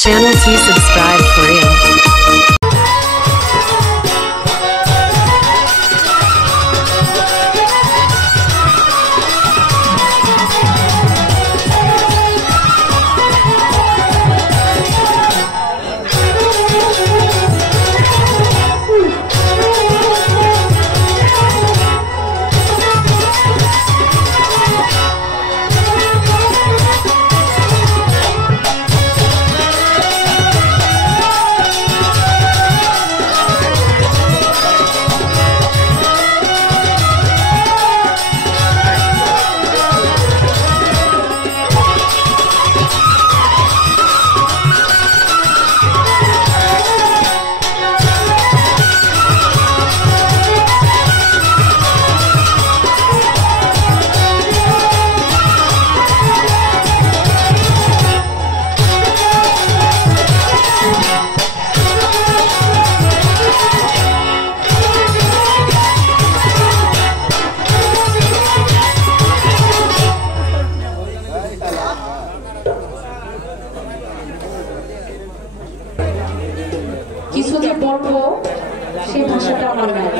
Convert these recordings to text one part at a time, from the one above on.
Channel T subscribe Korea. কিছু যে বলবো সেই ভাষাটা আমার নাই।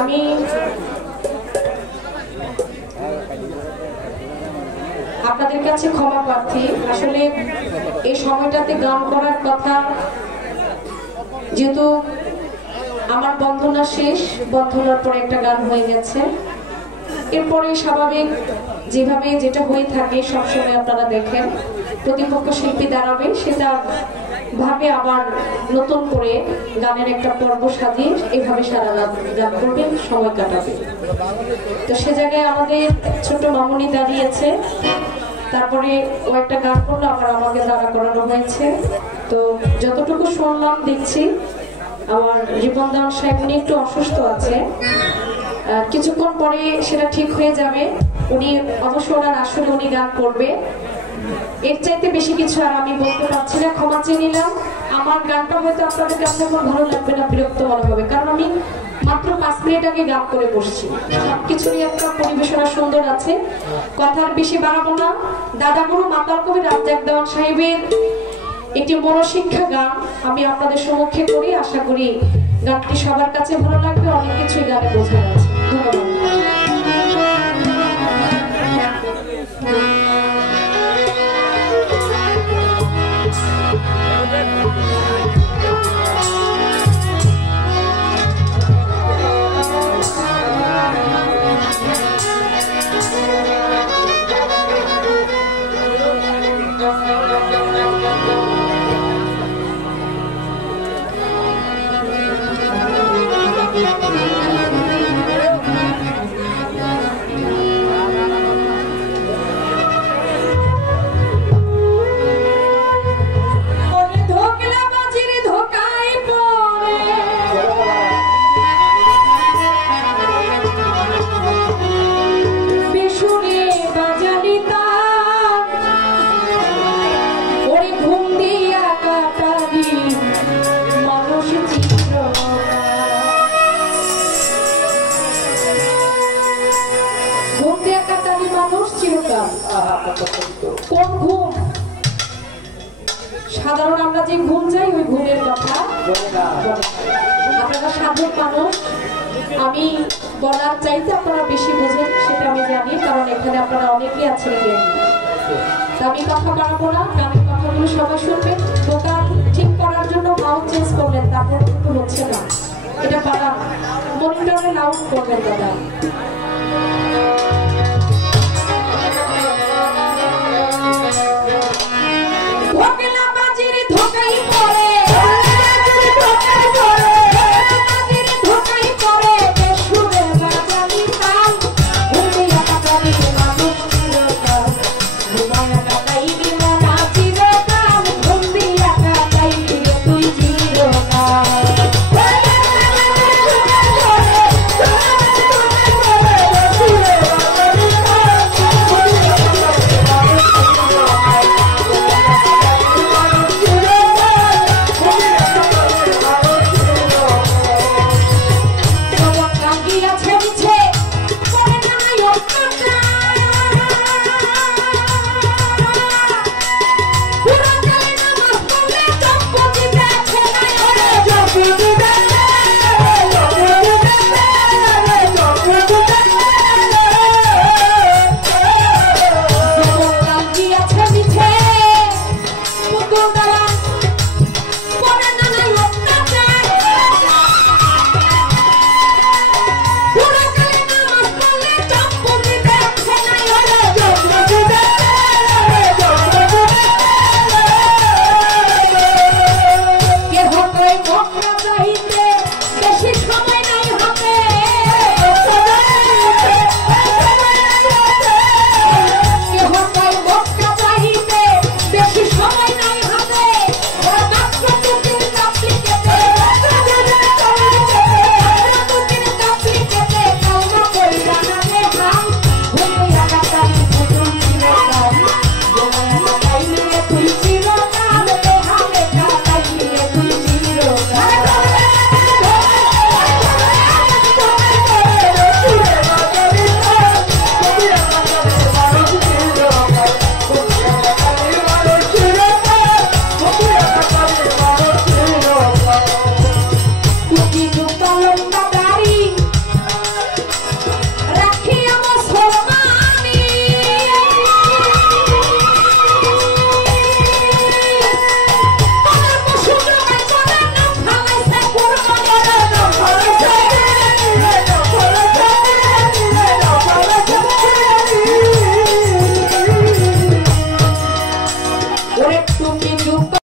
আমি আপনাদের কাছে ক্ষমা প্রার্থী। আসলে এই সময়টাতে গান করার কথা, যেহেতু আমার বন্ধনা শেষ, বন্ধনার পরে একটা গান হয়ে গেছে, এরপরে স্বাভাবিক যেভাবে যেটা হয়ে থাকে সবসময় আপনারা দেখেন প্রতিপক্ষ শিল্পী দাঁড়াবে, সেটা ভাবে আবার নতুন করে গানের একটা পর্ব সাজিয়ে এভাবে সারা রাত গান করবেন, সময় কাটাবে। তো সে জায়গায় আমাদের ছোট মামুনি দাঁড়িয়েছে, তারপরে ও একটা গান করলো, আবার আমাকে দাঁড়া করানো হয়েছে। তো যতটুকু শুনলাম দেখছি আমার রিপন দেওয়ান সাহেব উনি একটু অসুস্থ আছে, কিছুক্ষণ পরে সেটা ঠিক হয়ে যাবে। উনি অবশ্য ওনার আসলে উনি গান করবে, এর চাইতে বেশি কিছু আর আমি বলতে পারছি না। ক্ষমা চেয়ে নিলাম। আমার গানটা হয়তো আপনাদের কাছে এখন ভালো লাগবে না, বিরক্ত মনে হবে, কারণ আমি মাত্র 5 মিনিট আগে গান করে বসছি। সবকিছুরই একটা পরিবেশনা সুন্দর আছে, কথার বেশি বাড়াবো না। দাদাগুরু মাতাল কবি রাজ্জাক দেওয়ান সাহেবের একটি মনোশিক্ষা গান আমি আপনাদের সম্মুখে করি, আশা করি গানটি সবার কাছে ভালো লাগবে। অনেক কিছুই গানে বোঝা যাচ্ছে। ধন্যবাদ। সাধারণ আমরা যে ঘুম যাই ওই ঘুমের কথা আপনারা সাধারণ মানুষ, আমি বলার চাইতে আপনারা বেশি বোঝেন সেটা আমি জানি, কারণ এখানে আপনারা অনেকেই আছেন। আমি কথা বাড়াবো না, গানের কথাগুলো সবাই শুনবেন। দোকান ঠিক করার জন্য মাউথ চেঞ্জ করবেন, তারপর কিন্তু হচ্ছে না, এটা বাড়ান, মনিটরে লাউড করবেন দাদা।